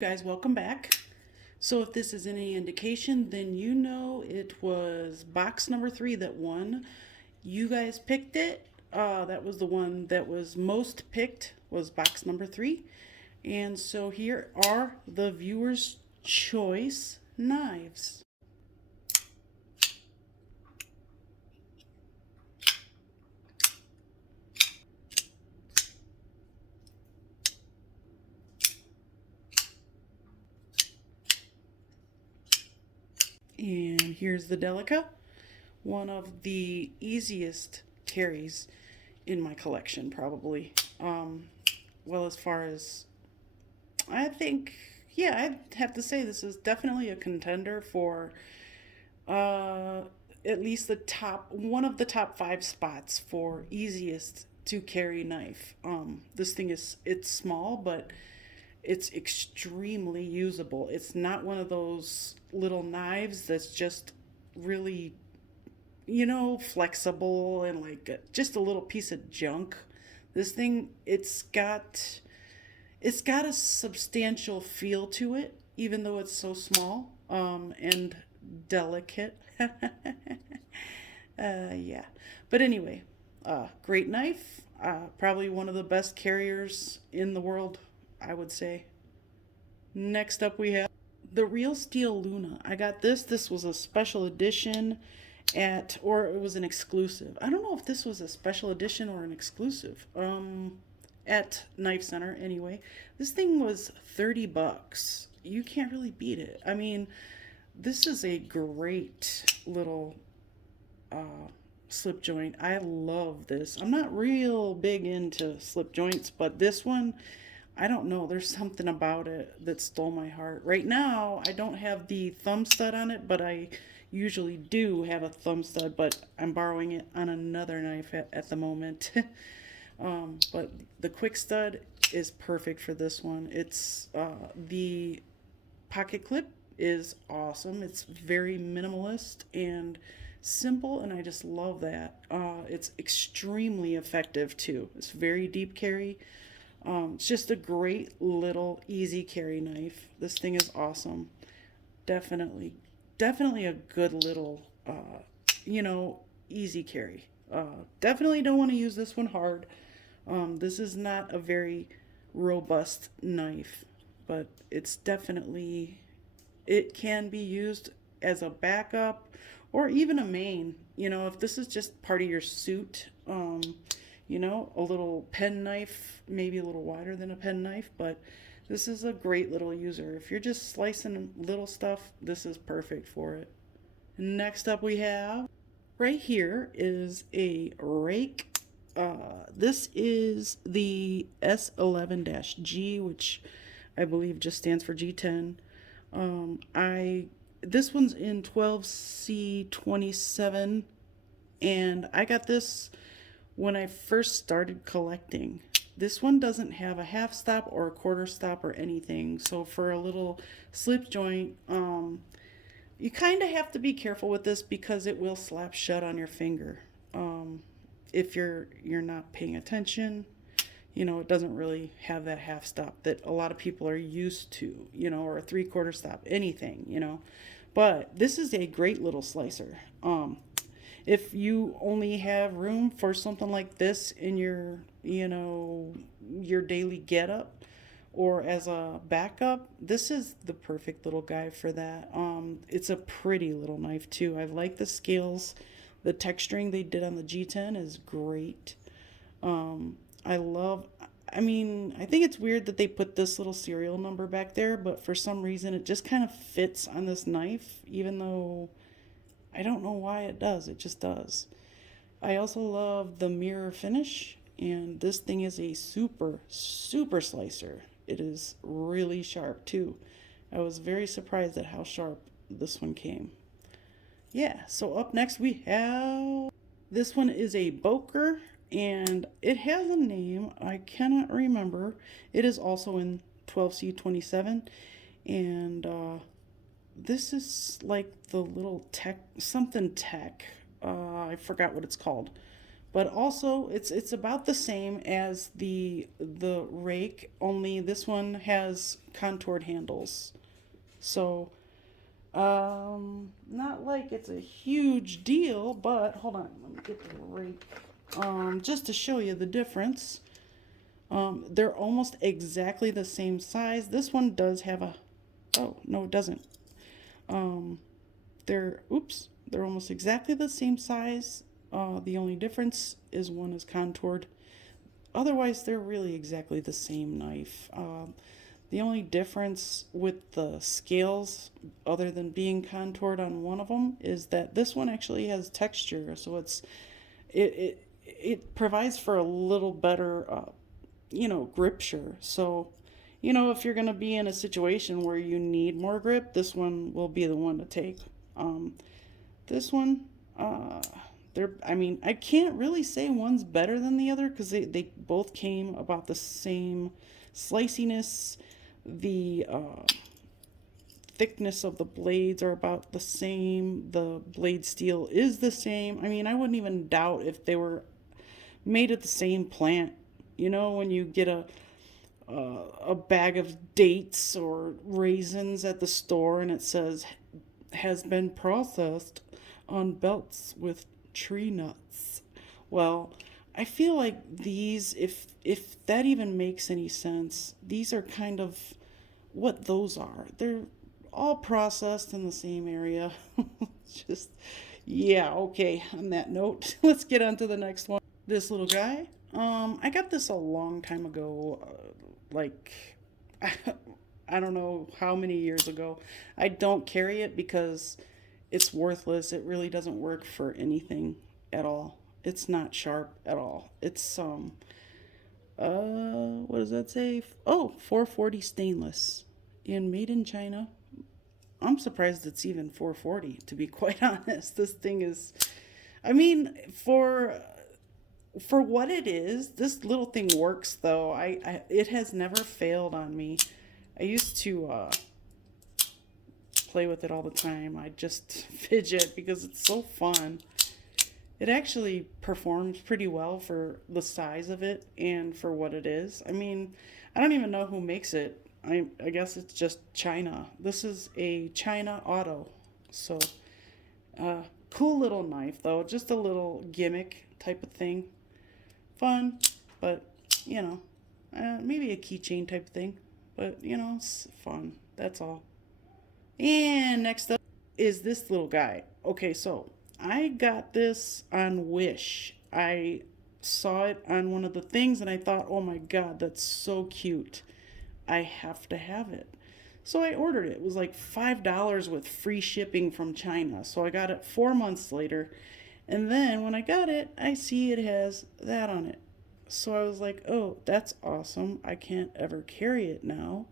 Guys, welcome back. So if this is any indication, then you know it was box number 3 that won. You guys picked it. That was the one that was most picked, was box number 3. And so here are the viewer's choice knives. And here's the Delica, one of the easiest carries in my collection, probably. Well, as far as I think, yeah, I'd have to say this is definitely a contender for uh, at least one of the top 5 spots for easiest to carry knife. This thing it's small, but it's extremely usable. It's not one of those little knives that's just really, flexible and like just a little piece of junk. This thing, it's got a substantial feel to it, even though it's so small and delicate. Yeah. But anyway, great knife. Probably one of the best carriers in the world, I would say. Next up, we have the Real Steel Luna. I got this. This was a special edition or it was an exclusive. I don't know if this was a special edition or an exclusive. At Knife Center anyway. This thing was 30 bucks. You can't really beat it. I mean, this is a great little slip joint. I love this. I'm not real big into slip joints, but this one, I don't know. There's something about it that stole my heart. Right now, I don't have the thumb stud on it, but I usually do have a thumb stud, but I'm borrowing it on another knife at the moment. But the quick stud is perfect for this one. It's the pocket clip is awesome. It's very minimalist and simple, and I just love that. It's extremely effective too. It's very deep carry. It's just a great little easy carry knife. This thing is awesome. Definitely, definitely a good little, easy carry. Definitely don't want to use this one hard. This is not a very robust knife, but it can be used as a backup or even a main. If this is just part of your suit, a little pen knife, maybe a little wider than a pen knife, but this is a great little user. If you're just slicing little stuff, this is perfect for it. Next up, we have right here is a rake. This is the S11-G, which I believe just stands for G10. This one's in 12C27, and I got this when I first started collecting. This one doesn't have a half stop or a quarter stop or anything, so for a little slip joint, you kind of have to be careful with this because it will slap shut on your finger. If you're not paying attention, it doesn't really have that half stop that a lot of people are used to, or a 3/4 stop, anything. But this is a great little slicer. If you only have room for something like this in your daily getup or as a backup, this is the perfect little guy for that. It's a pretty little knife too. I like the scales. The texturing they did on the G10 is great. I love, I mean, I think it's weird that they put this little serial number back there, but for some reason it just kind of fits on this knife, even though I don't know why it does. It just does. I also love the mirror finish, and this thing is a super, super slicer. It is really sharp too. I was very surprised at how sharp this one came. Yeah, so up next we have this one is a Boker, and it has a name I cannot remember. It is also in 12C27, and this is like the little tech something tech. I forgot what it's called, but also it's about the same as the rake, only this one has contoured handles. So not like it's a huge deal, but hold on, let me get the rake. Just to show you the difference. They're almost exactly the same size. This one does have a, oh, no, it doesn't. They're almost exactly the same size. The only difference is one is contoured. Otherwise, they're really exactly the same knife. The only difference with the scales, other than being contoured on one of them, is that this one actually has texture, so it provides for a little better, gripture. So, if you're gonna be in a situation where you need more grip, this one will be the one to take. This one, I can't really say one's better than the other because they both came about the same sliciness. The thickness of the blades are about the same. The blade steel is the same. I mean, I wouldn't even doubt if they were made at the same plant. When you get a bag of dates or raisins at the store and it says has been processed on belts with tree nuts. Well, I feel like these, if that even makes any sense, these are kind of what those are. They're all processed in the same area. Just, yeah, okay. On that note, let's get on to the next one. This little guy. I got this a long time ago, like I don't know how many years ago. I don't carry it because it's worthless. It really doesn't work for anything at all. It's not sharp at all. It's what does that say? Oh, 440 stainless and made in China. I'm surprised it's even 440, to be quite honest. This thing is, I mean, for what it is, this little thing works though. It has never failed on me. I used to play with it all the time. I just fidget because it's so fun. It actually performs pretty well for the size of it and for what it is. I mean, I don't even know who makes it. I guess it's just China. This is a China auto. So, cool little knife though. Just a little gimmick type of thing. Fun, but, maybe a keychain type of thing. But, it's fun. That's all. And next up is this little guy. Okay, so I got this on Wish. I saw it on one of the things and I thought, oh my god, that's so cute. I have to have it. So I ordered it. It was like $5 with free shipping from China. So I got it 4 months later. And then when I got it, I see it has that on it. So I was like, oh, that's awesome. I can't ever carry it now.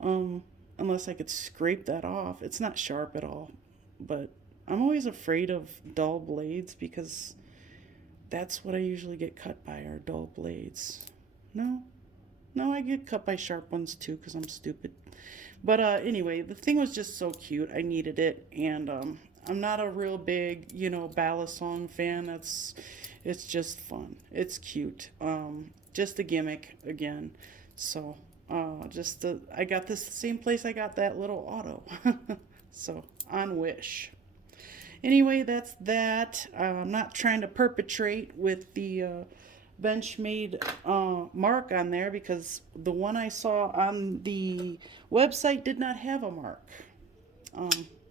Unless I could scrape that off. It's not sharp at all. But I'm always afraid of dull blades because that's what I usually get cut by are dull blades. No, I get cut by sharp ones too because I'm stupid. But anyway, the thing was just so cute. I needed it, and I'm not a real big, balisong fan. It's just fun. It's cute. Just a gimmick again. So I got this the same place I got that little auto. So on Wish. Anyway, that's that. I'm not trying to perpetrate with the Benchmade mark on there because the one I saw on the website did not have a mark.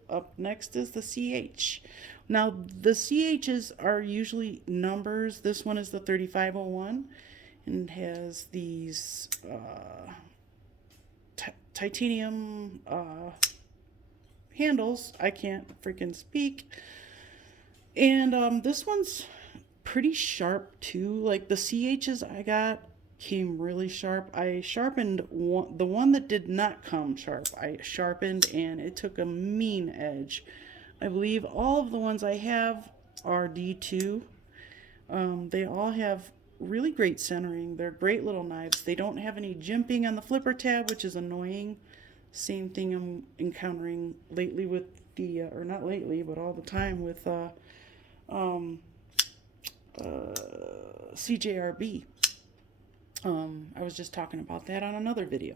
Up next is the CH. Now, the CHs are usually numbers. This one is the 3501 and has these titanium handles. I can't freaking speak. And this one's pretty sharp too. Like the CHs I got came really sharp. I sharpened the one that did not come sharp. I sharpened and it took a mean edge. I believe all of the ones I have are D2. They all have really great centering. They're great little knives. They don't have any jimping on the flipper tab, which is annoying. Same thing I'm encountering lately with the, or not lately, but all the time with CJRB. I was just talking about that on another video.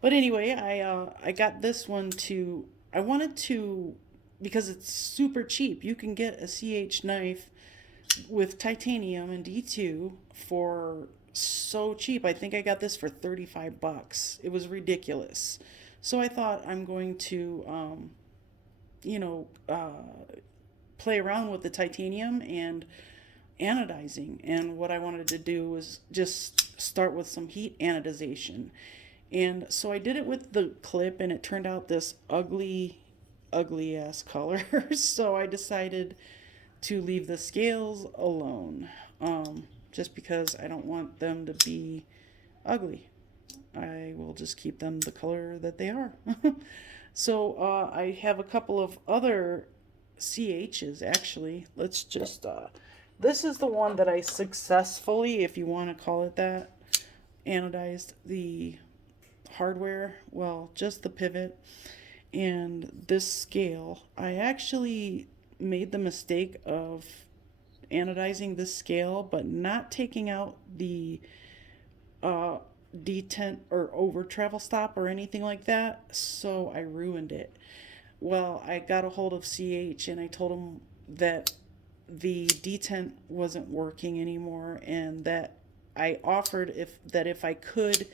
But anyway, I got this one to, I wanted to, because it's super cheap. You can get a CH knife with titanium and D2 for so cheap. I think I got this for 35 bucks. It was ridiculous. So I thought I'm going to, you know, play around with the titanium and anodizing. And what I wanted to do was just start with some heat anodization. And so I did it with the clip, and it turned out this ugly ass color. So I decided to leave the scales alone, just because I don't want them to be ugly. I will just keep them the color that they are. So I have a couple of other CHs actually. Let's just, this is the one that I successfully, if you want to call it that, anodized the hardware, well, just the pivot and this scale. I actually made the mistake of anodizing this scale but not taking out the detent or over travel stop or anything like that, so I ruined it. Well, I got a hold of CH and I told them that the detent wasn't working anymore, and that I offered if I could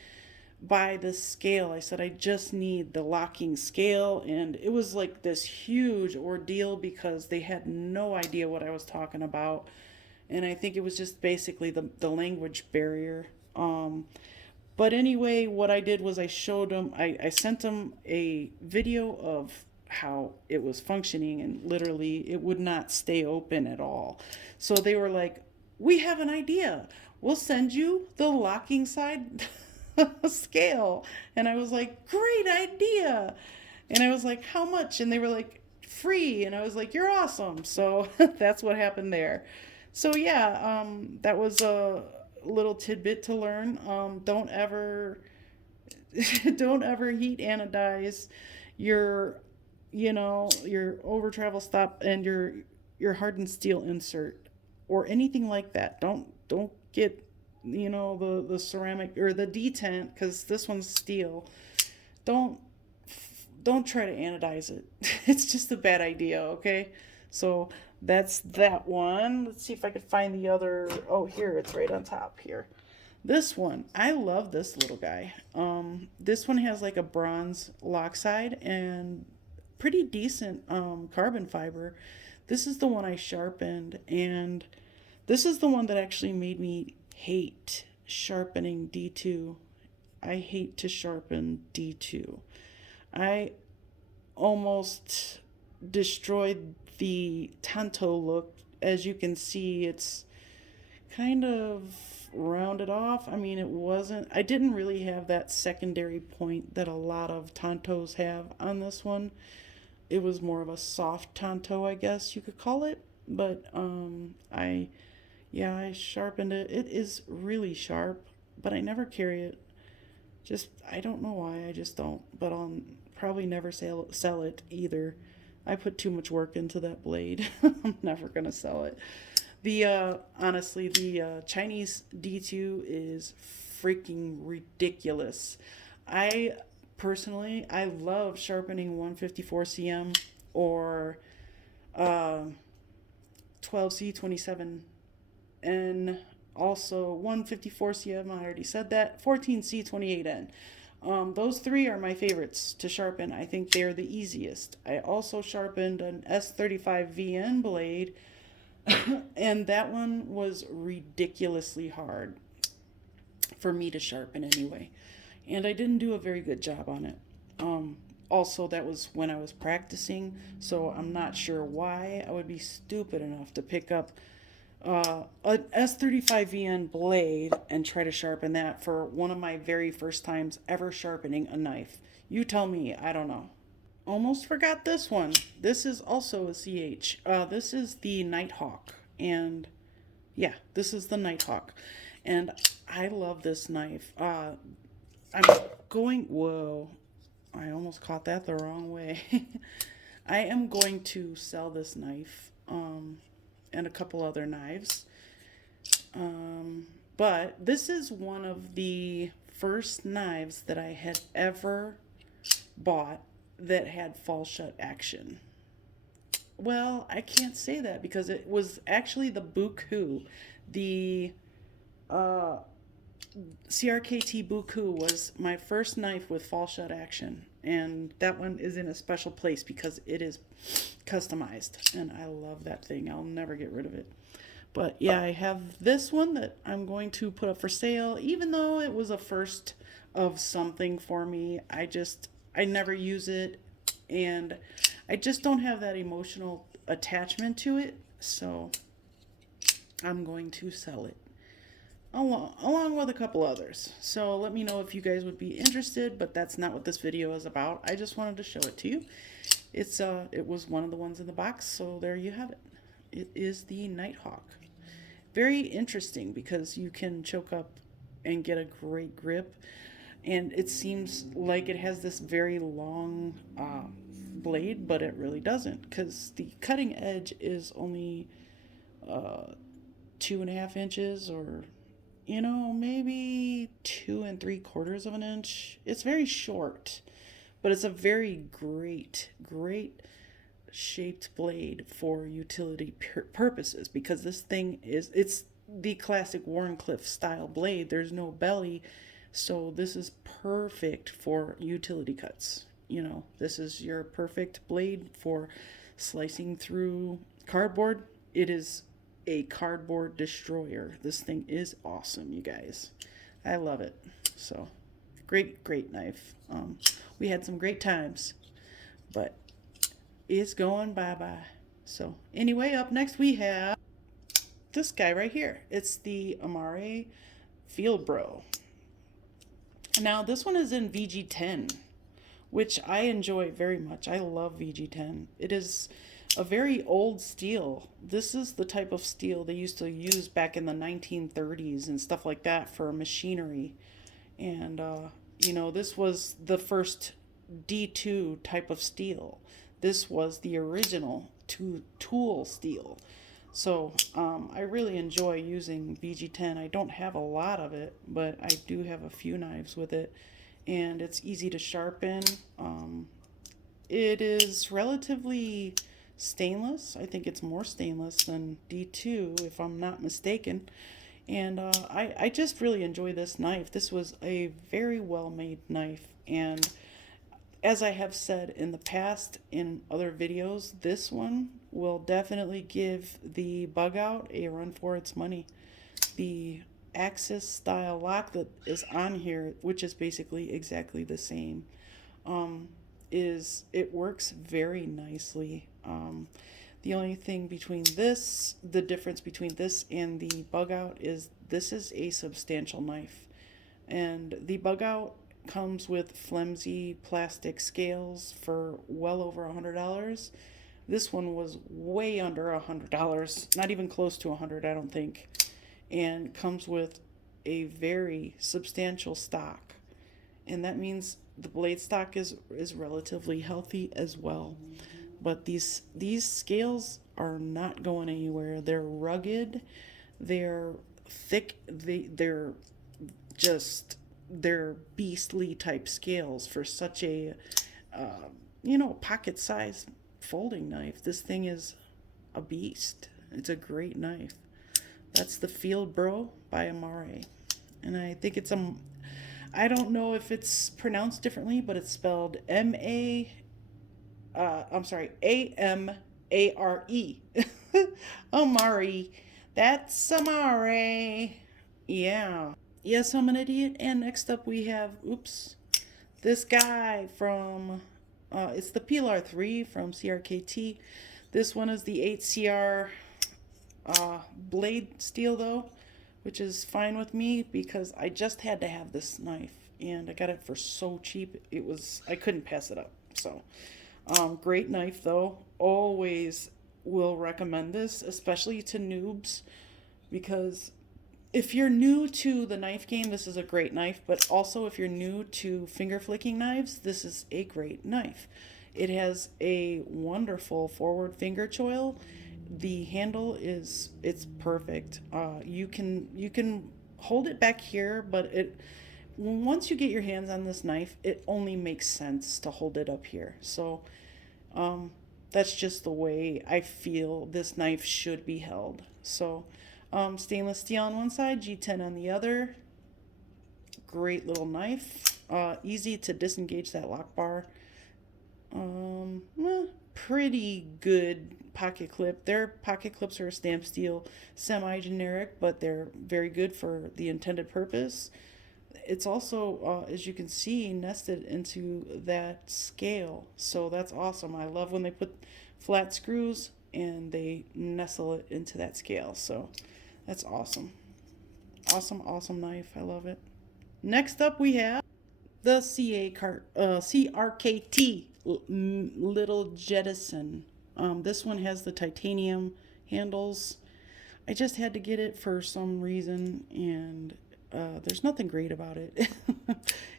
buy this scale. I said I just need the locking scale, and it was like this huge ordeal because they had no idea what I was talking about, and I think it was just basically the language barrier. But anyway, what I did was I showed them, I sent them a video of how it was functioning, and literally it would not stay open at all. So they were like, we have an idea. We'll send you the locking side scale. And I was like, great idea. And I was like, how much? And they were like, free. And I was like, you're awesome. So that's what happened there. So yeah, that was a little tidbit to learn. Don't ever don't ever heat anodize your, you know, your over travel stop and your hardened steel insert or anything like that. Don't get, you know, the ceramic or the detent, because this one's steel. Don't try to anodize it. It's just a bad idea. Okay, so that's that one. Let's see if I could find the other. Oh, here, it's right on top here. This one, I love this little guy. This one has like a bronze lock side and pretty decent carbon fiber. This is the one I sharpened, and this is the one that actually made me hate sharpening D2. I hate to sharpen D2. I almost destroyed the tanto look. As you can see, it's kind of rounded off. I mean, I didn't really have that secondary point that a lot of tantos have on this one. It was more of a soft tanto, I guess you could call it. But I sharpened it. It is really sharp, but I never carry it. Just, I don't know why, I just don't. But I'll probably never sell it either. I put too much work into that blade. I'm never gonna sell it. Honestly, the Chinese D2 is freaking ridiculous. I love sharpening 154 cm or 12C27, and also 154 cm, I already said that, 14C28N. Those three are my favorites to sharpen. I think they're the easiest. I also sharpened an S35VN blade, and that one was ridiculously hard for me to sharpen anyway. And I didn't do a very good job on it. Also, that was when I was practicing, so I'm not sure why I would be stupid enough to pick up an S35VN blade and try to sharpen that for one of my very first times ever sharpening a knife. You tell me, I don't know. Almost forgot this one. This is also a CH. This is the Nighthawk, and yeah, this is the Nighthawk, and I love this knife. Whoa, I almost caught that the wrong way. I am going to sell this knife, and a couple other knives, But this is one of the first knives that I had ever bought that had fall shut action. Well, I can't say that because it was actually the Boker. The uh, CRKT Boker was my first knife with fall shut action. And that one is in a special place because it is customized. And I love that thing. I'll never get rid of it. But yeah, I have this one that I'm going to put up for sale. Even though it was a first of something for me, I never use it. And I just don't have that emotional attachment to it. So I'm going to sell it along with a couple others. So let me know if you guys would be interested, but that's not what this video is about. I just wanted to show it to you. It was one of the ones in the box, so there you have it. It is the Nighthawk. Very interesting because you can choke up and get a great grip, and it seems like it has this very long blade, but it really doesn't, because the cutting edge is only 2.5 inches, or maybe 2 3/4 of an inch. It's very short, but it's a very great shaped blade for utility purposes, because this thing it's the classic Warncliffe style blade. There's no belly, so this is perfect for utility cuts. This is your perfect blade for slicing through cardboard. It is a cardboard destroyer. This thing is awesome, you guys. I love it. So great knife. We had some great times, but it's going bye-bye. So anyway, up next we have this guy right here. It's the Amare Feel Bro. Now this one is in VG10, which I enjoy very much. I love VG10. It is a very old steel. This is the type of steel they used to use back in the 1930s and stuff like that for machinery. And this was the first D2 type of steel. This was the original tool steel. So I really enjoy using VG10. I don't have a lot of it, but I do have a few knives with it, and it's easy to sharpen. It is relatively stainless. I think it's more stainless than D2, if I'm not mistaken. And I just really enjoy this knife. This was a very well made knife, and as I have said in the past in other videos, this one will definitely give the bug out a run for its money. The Axis style lock that is on here, which is basically exactly the same, it works very nicely. The only thing between the difference between this and the bug out is this is a substantial knife, and the bug out comes with flimsy plastic scales for well over $100. This one was way under $100, not even close to 100, I don't think, and comes with a very substantial stock, and that means the blade stock is relatively healthy as well. But these scales are not going anywhere. They're rugged, they're thick, they're beastly type scales for such a pocket sized folding knife. This thing is a beast. It's a great knife. That's the Feel Bro by Amare, and I think I don't know if it's pronounced differently, but it's spelled Amare. Amare. That's Amare. Yeah. Yes, I'm an idiot. And next up we have, this guy from, it's the PLR3 from CRKT. This one is the 8CR blade steel though, which is fine with me because I just had to have this knife and I got it for so cheap. I couldn't pass it up. So, great knife though. Always will recommend this, especially to noobs, because if you're new to the knife game, this is a great knife, but also if you're new to finger flicking knives, this is a great knife. It has a wonderful forward finger choil. the handle it's perfect. You can hold it back here, but it once you get your hands on this knife, it only makes sense to hold it up here. So um, that's just the way I feel this knife should be held. So stainless steel on one side, G10 on the other. Great little knife. Easy to disengage that lock bar. Pretty good pocket clip. Their pocket clips are stamp steel, semi-generic, but they're very good for the intended purpose. It's also, as you can see, nested into that scale. So that's awesome. I love when they put flat screws and they nestle it into that scale. So that's awesome. Awesome, awesome knife. I love it. Next up, we have the CRKT Little Jettison. This one has the titanium handles. I just had to get it for some reason, and there's nothing great about it.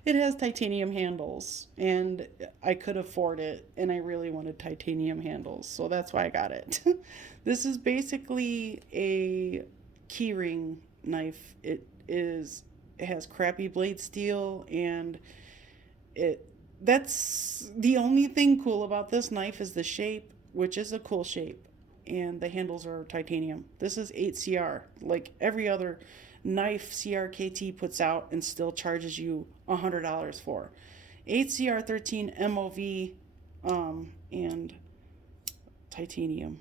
It has titanium handles, and I could afford it, and I really wanted titanium handles, so that's why I got it. This is basically a keyring knife. It has crappy blade steel, and that's the only thing cool about this knife is the shape, which is a cool shape, and the handles are titanium. This is 8CR, like every other knife CRKT puts out and still charges you $100 for. 8CR 13 MOV, and titanium.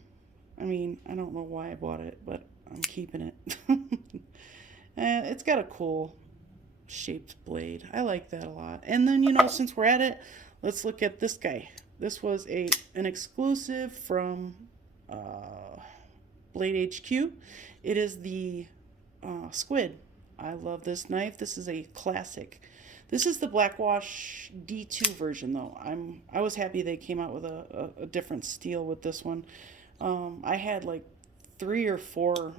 I mean, I don't know why I bought it, but I'm keeping it. It's got a cool shaped blade. I like that a lot. And then, since we're at it, let's look at this guy. This was an exclusive from Blade HQ. It is the Squid. I love this knife. This is a classic. This is the Blackwash D2 version, though. I was happy they came out with a different steel with this one. I had like 3 or 4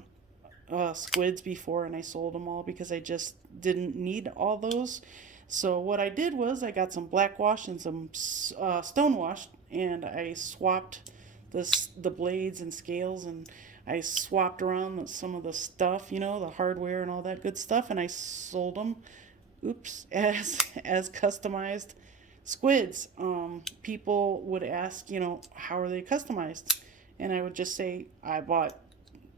squids before, and I sold them all because I just didn't need all those. So what I did was I got some Blackwash and some Stonewash, and I swapped the blades and scales, and I swapped around some of the stuff, the hardware and all that good stuff, and I sold them, as customized squids. People would ask, how are they customized? And I would just say, I bought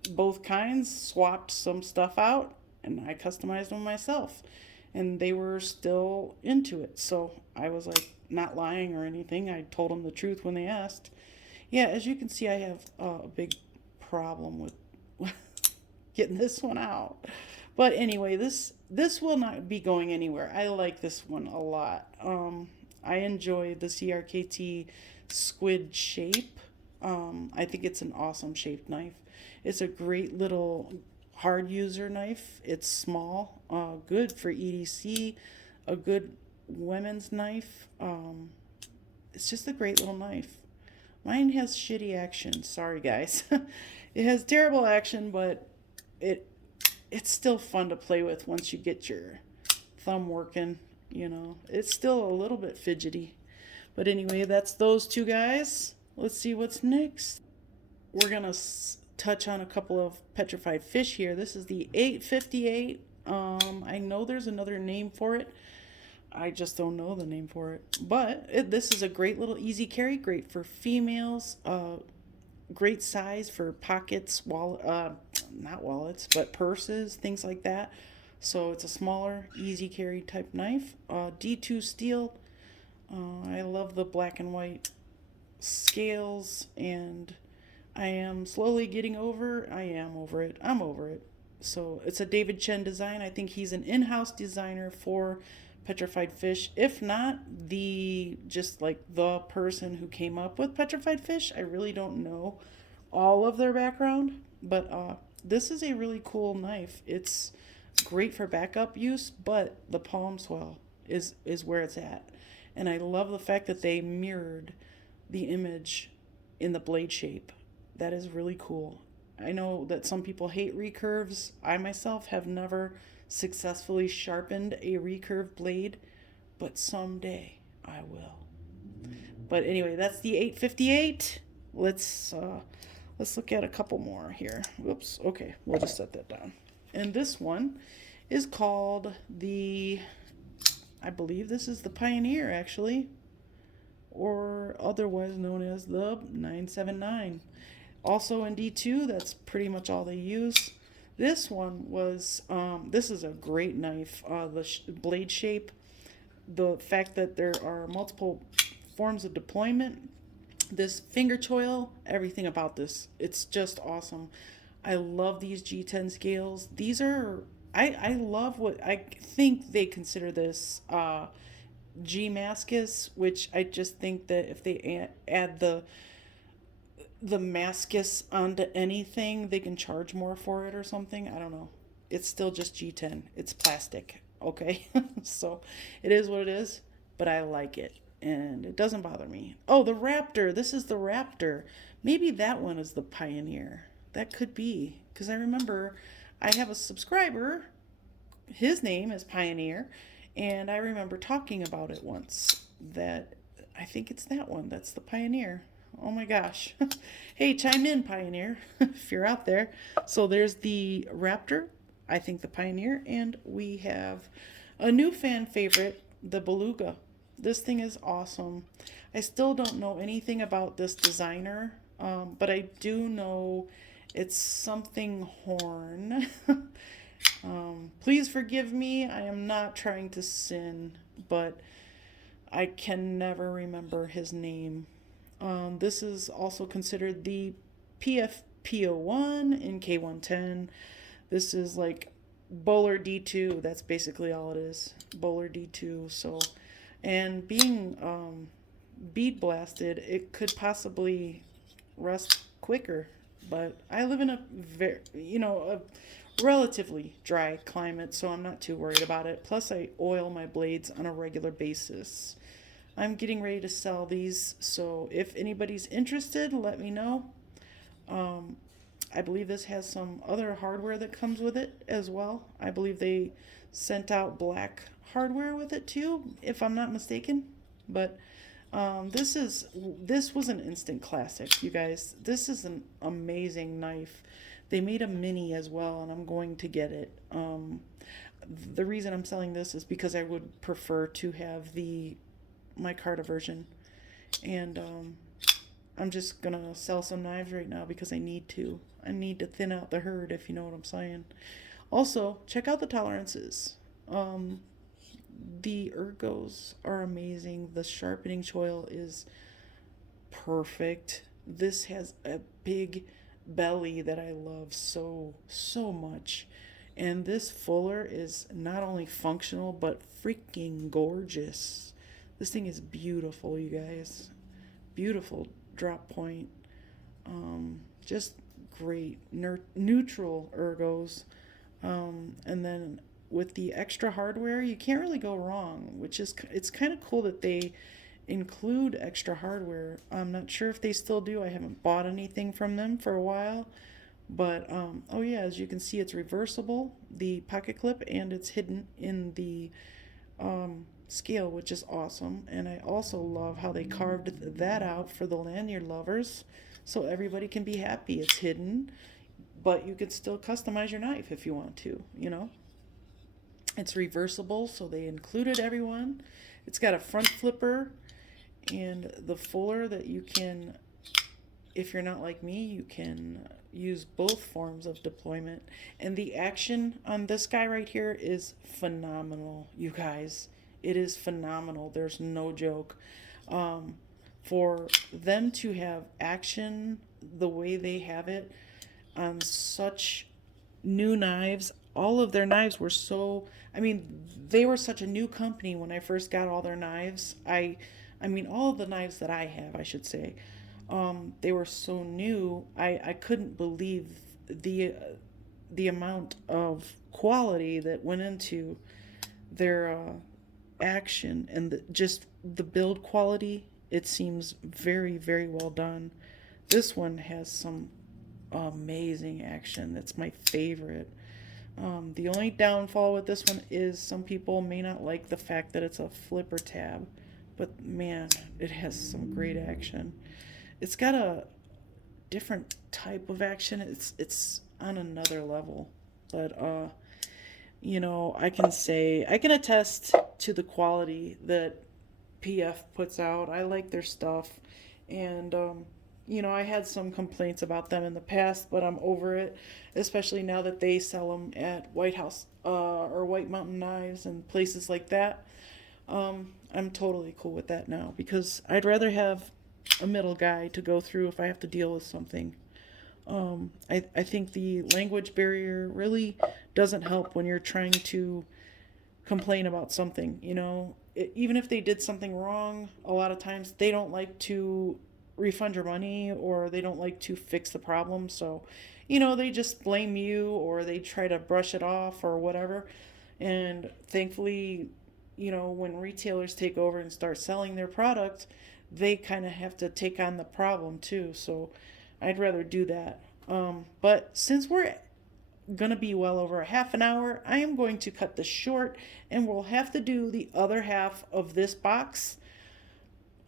both kinds, swapped some stuff out, and I customized them myself. And they were still into it. So I was like, not lying or anything. I told them the truth when they asked. Yeah, as you can see, I have a big problem with getting this one out. But anyway, this will not be going anywhere. I like this one a lot. I enjoy the CRKT Squid shape. I think it's an awesome shaped knife. It's a great little hard user knife. It's small, good for EDC, a good women's knife. It's just a great little knife. Mine has shitty action. Sorry, guys. It has terrible action, but it's still fun to play with once you get your thumb working. It's still a little bit fidgety. But anyway, that's those two guys. Let's see what's next. We're going to touch on a couple of Petrified Fish here. This is the 858. I know there's another name for it. I just don't know the name for it. But this is a great little easy carry, great for females, great size for pockets, not wallets, but purses, things like that. So it's a smaller, easy carry type knife. D2 steel. I love the black and white scales, and I am slowly getting over. I'm over it. So it's a David Chen design. I think he's an in-house designer for Petrified Fish. If not the person who came up with Petrified Fish. I really don't know all of their background, but this is a really cool knife. It's great for backup use, but the palm swell is where it's at. And I love the fact that they mirrored the image in the blade shape. That is really cool. I know that some people hate recurves. I myself have never successfully sharpened a recurve blade, but someday I will. But anyway, that's the 858. Let's Let's look at a couple more here. Whoops. Okay, we'll just set that down. And this one is called I believe this is the Pioneer, actually, or otherwise known as the 979. Also in D2, that's pretty much all they use. This one was, this is a great knife. The blade shape, the fact that there are multiple forms of deployment, this finger choil, everything about this, it's just awesome. I love these G10 scales. These are, I love what I think they consider this G Mascus, which I just think that if they add the Mascus onto anything, they can charge more for it or something. I don't know. It's still just G10. It's plastic, okay? So it is what it is, but I like it and it doesn't bother me. Oh, the Raptor. This is the Raptor. Maybe that one is the Pioneer. That could be, because I remember I have a subscriber. His name is Pioneer, and I remember talking about it once. That I think it's that one. That's the Pioneer. Oh my gosh. Hey, chime in, Pioneer, if you're out there. So there's the Raptor, I think the Pioneer, and we have a new fan favorite, the Beluga. This thing is awesome. I still don't know anything about this designer, but I do know it's something horn. Please forgive me. I am not trying to sin, but I can never remember his name. This is also considered the PFPO1 in K110. This is like Bowler D2. That's basically all it is. Bowler D2. So, and being bead blasted, it could possibly rust quicker. But I live in a a relatively dry climate, so I'm not too worried about it. Plus, I oil my blades on a regular basis. I'm getting ready to sell these, so if anybody's interested, let me know. I believe this has some other hardware that comes with it as well. I believe they sent out black hardware with it too, if I'm not mistaken. But this was an instant classic, you guys. This is an amazing knife. They made a mini as well, and I'm going to get it. The reason I'm selling this is because I would prefer to have my Carta version, and I'm just gonna sell some knives right now because I need to thin out the herd, if you know what I'm saying. Also, check out the tolerances. The ergos are amazing. The sharpening choil is perfect. This has a big belly that I love so much, and this fuller is not only functional but freaking gorgeous. This thing is beautiful, you guys. Beautiful drop point. Just great neutral ergos. And then with the extra hardware, you can't really go wrong, it's kind of cool that they include extra hardware. I'm not sure if they still do. I haven't bought anything from them for a while. But, oh yeah, as you can see, it's reversible, the pocket clip, and it's hidden in the scale, which is awesome. And I also love how they carved that out for the lanyard lovers, so everybody can be happy. It's hidden, but you could still customize your knife if you want to, It's reversible, so they included everyone. It's got a front flipper and the fuller that you can, if you're not like me, you can use both forms of deployment. And the action on this guy right here is phenomenal, you guys. It is phenomenal. There's no joke. For them to have action the way they have it on such new knives, all of their knives were they were such a new company when I first got all their knives. All of the knives that I have, I should say, they were so new. I couldn't believe the amount of quality that went into their action and just the build quality. It seems very, very well done. This one has some amazing action. That's my favorite. The only downfall with this one is some people may not like the fact that it's a flipper tab, but man, it has some great action. It's got different type of action. It's on another level. But you know, I can attest to the quality that PF puts out. I like their stuff, and you know, I had some complaints about them in the past, but I'm over it, especially now that they sell them at White House or White Mountain Knives and places like that. I'm totally cool with that now because I'd rather have a middle guy to go through if I have to deal with something. I think the language barrier really doesn't help when you're trying to complain about something. You know, even if they did something wrong, a lot of times they don't like to refund your money or they don't like to fix the problem. So, you know, they just blame you or they try to brush it off or whatever. And thankfully, you know, when retailers take over and start selling their product, they kind of have to take on the problem too. So I'd rather do that. But since we're gonna be well over a half an hour, I am going to cut this short and we'll have to do the other half of this box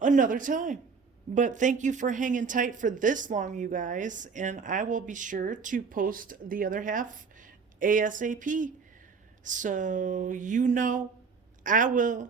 another time. But thank you for hanging tight for this long, you guys, and I will be sure to post the other half ASAP. So, you know, I will.